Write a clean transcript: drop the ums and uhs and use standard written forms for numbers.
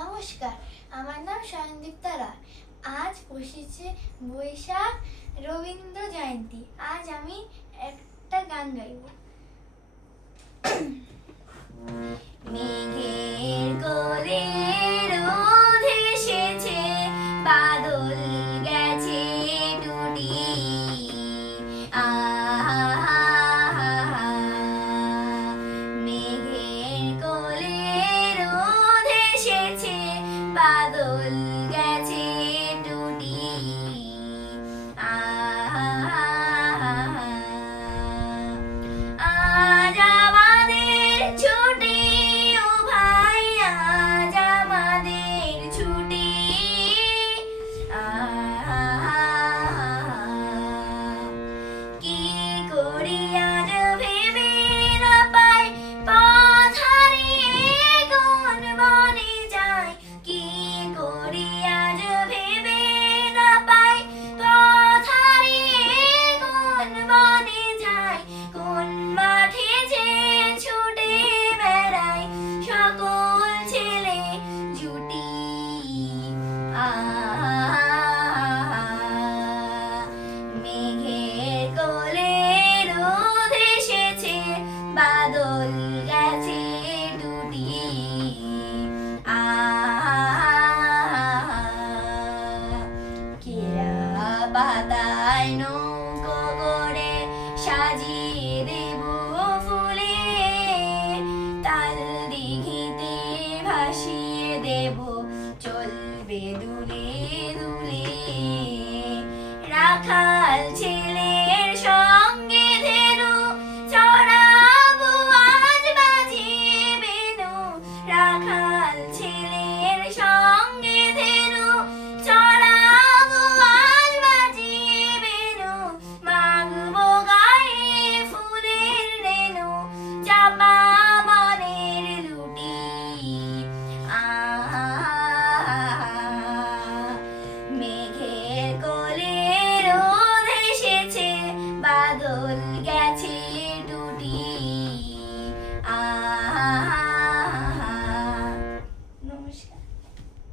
নমস্কার, আমার নাম সয়নদীপ্তা রায়। আজ 25শে বৈশাখ, রবীন্দ্র জয়ন্তী। আজ আমি একটা গান গাইব। মেঘের কোলে রোদ এসেছে, বাদল গেছে টুটি। মেঘের কোলে রোদ এসেছে, বাদল গেছে টুটি। আজ আমাদের ছুটি, ও ভাই, আজ আমাদের ছুটি। কি করি আজ ভেবে না পাই, পথ হারিয়ে কোন বনে যাই। কি করি আজ ভেবে না পাই, পথ হারিয়ে কোন বনে যাই। কোন মাঠে যে ছুটে বেড়াই, সকল ছেলে জুটি। মেঘের কোলে রোদ এসেছে, বাদল গেছে টুটি। কেয়া পাতায় নৌকো করে সাজিয়ে দেব ফুলে, তাল দিঘিতে ভাসিয়ে দেব, চলবে দুলে দুলে। রাখাল ছেলের সঙ্গে ধেনু, চড়াবো আজ বাজিয়ে বেনু। রাখাল ছেলে